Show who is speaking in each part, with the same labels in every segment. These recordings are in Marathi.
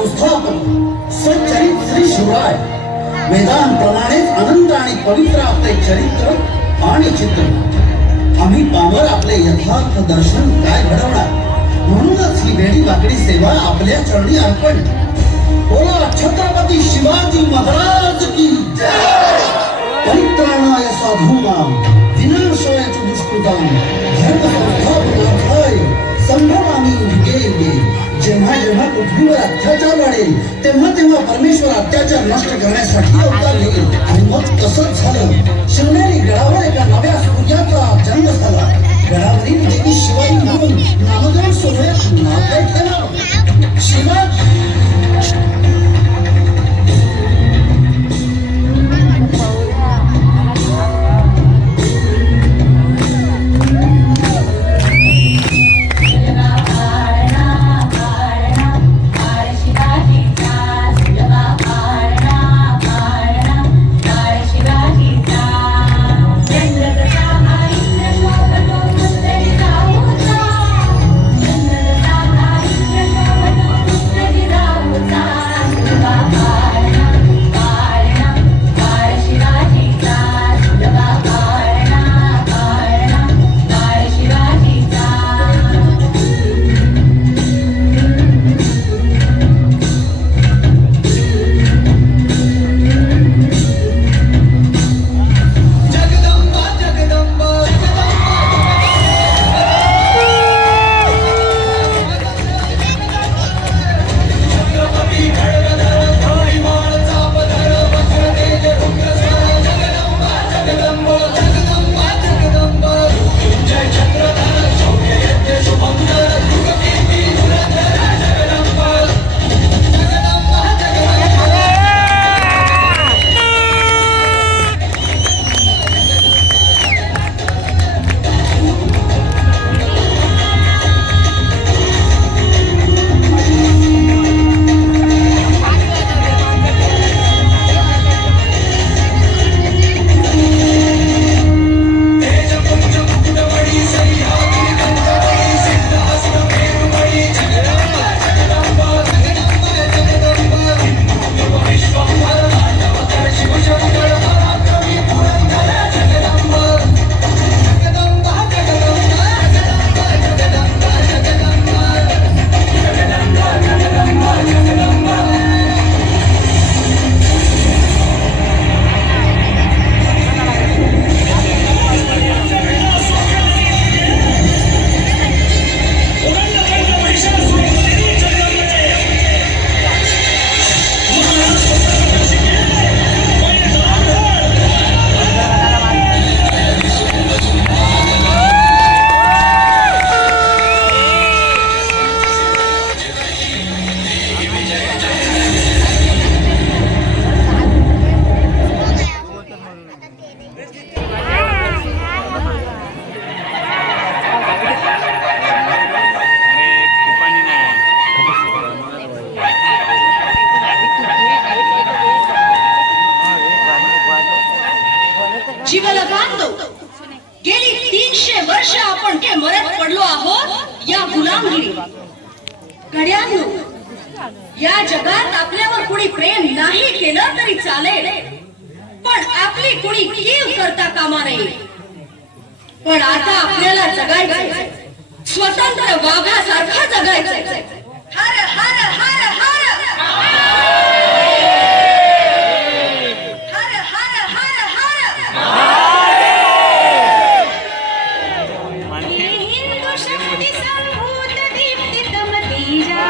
Speaker 1: राज्य संस्थापक सच्चरित श्री शिवराय. वेदांप्रमाणेच अनंत आणि पवित्र आपले चरित्र आणि चित्र. आम्ही पावर आपले यथार्थ दर्शन काय घडवणार? म्हणूनच ही वेडी बाकडी सेवा आपल्या चरणी अर्पण. बोला छत्रपती शिवाजी महाराज की जय! परित्राणाय साधूनाम विनाशाय च दुष्कृताम धर्म संस्थापना जेव्हा जेव्हा पृथ्वीवर अत्याचार वाढेल तेव्हा तेव्हा परमेश्वर अत्याचार नष्ट करण्यासाठी अवतार घेईल. आणि मग तसंच झालं. शिवनेरी गडावर एका नव्या सूर्याचा जन्म झाला. गडावरील देवी शिवाई म्हणून नामदेव सोहळ्यात नाव
Speaker 2: शिवाय गुलामगिरी घड्यांनो या जगात आपल्यावर कुणी प्रेम नाही केलं तरी चालेल. पण आपली कुणी कीव करता कामा नये. पण आता आपल्याला जगायचंय. स्वतंत्र वाघासारखा जगायचंय. हर हर हर हर. हर हर हर हर.
Speaker 3: हिंदू शक्ती
Speaker 4: Yeah.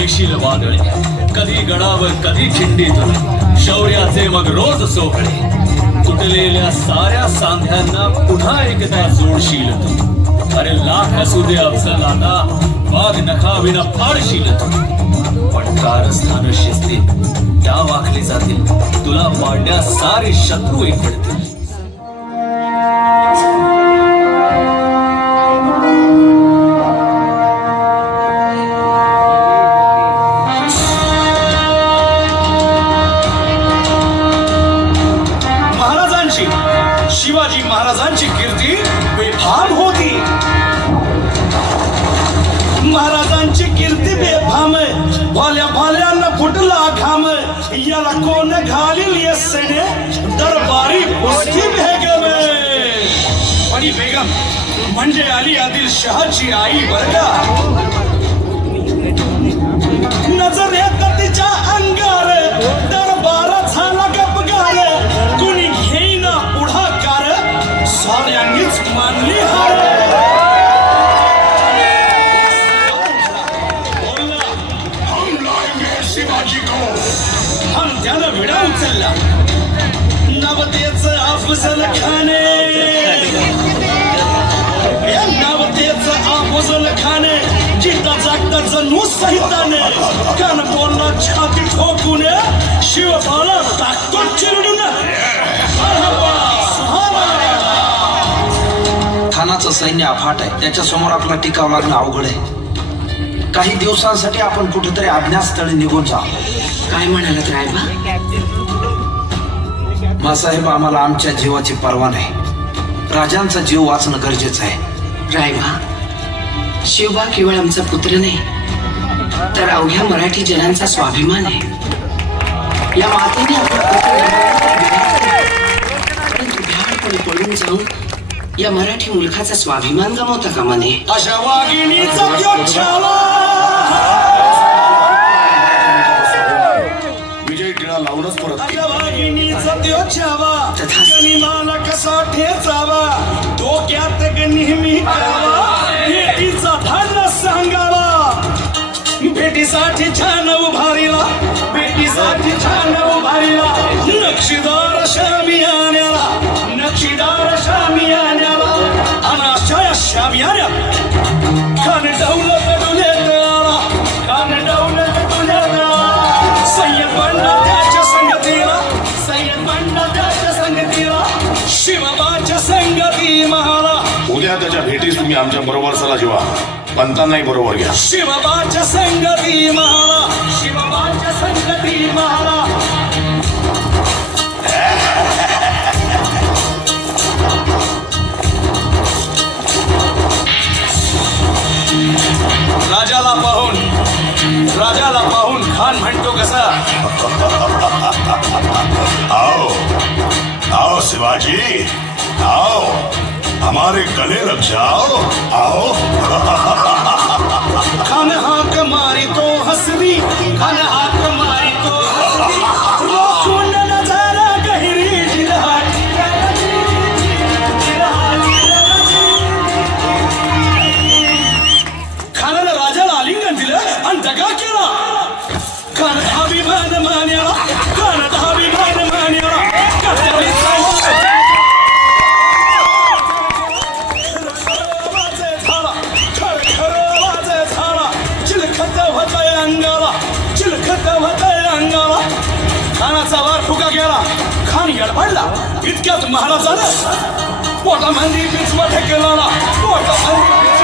Speaker 4: अंगावर वादळे. कधी गडावर कधी खिंडीतून. शौर्याचे
Speaker 5: मग रोज सोहळे. तुटलेल्या साऱ्या सांध्यांना पुन्हा एकदा जोडशील तू. अरे लाख असू दे अफसल आता वाघ नखाविना फाडशील तू. पण कारस्थान शिस्तीत त्या आखले जातील. तुला पाडण्या सारे शत्रू एकवडतील
Speaker 4: याला घालील येसने दरबारी कुस्ती भेगमे परी बेगम म्हणजे अली आदिल शहाची आई बर का नजरेत तिच्या अंगार दरबारा झाला गपगार। कुणी घेईना पुढाकार साऱ्यांनीच मानली जणू सहिताने कान बोलला छाती ठोकून शिवबाला टाकतो चिरडून
Speaker 6: खानाचं सैन्य अफाट आहे. त्याच्यासमोर आपला टिकाव लागणं अवघड आहे. काही दिवसांसाठी आपण कुठेतरी अज्ञातस्थळी निघून जा.
Speaker 7: काय म्हणालात रायबा?
Speaker 6: मासाहेब आम्हाला आमच्या जीवाची पर्वा नाही. राजांचा जीव वाचणं गरजेचं आहे.
Speaker 7: रायबा शिवबा केवळ आमचा पुत्र नाही. तर अवघ्या मराठी जनांचा स्वाभिमान आहे. या मातेने आपण पळून जाऊन या मराठी मुलखाचा स्वाभिमान गमावता कामा नये.
Speaker 4: शामियान्या खान डौलत डुलेत आला खान डौलत डुलेत आला सय्यद बंडा त्याच्या संगतीला सय्यद बंडा त्याच्या संगतीला शिवबाच्या संगती महारा
Speaker 8: उद्या त्याच्या भेटीस तुम्ही आमच्या बरोबर चला जेव्हा. पंतांनाही बरोबर घ्या.
Speaker 4: शिवबाच्या संगती महारा शिवबाच्या संगती महारा राजाला पाहून राजाला पाहून खान म्हणतो कसा?
Speaker 8: आओ आओ शिवाजी आओ हमारे गले लग जाओ आओ.
Speaker 4: खान हाक खान येडपडला इतक्यात महाराजानं पोटामध्ये बिचवा ठेकेला पोटामध्ये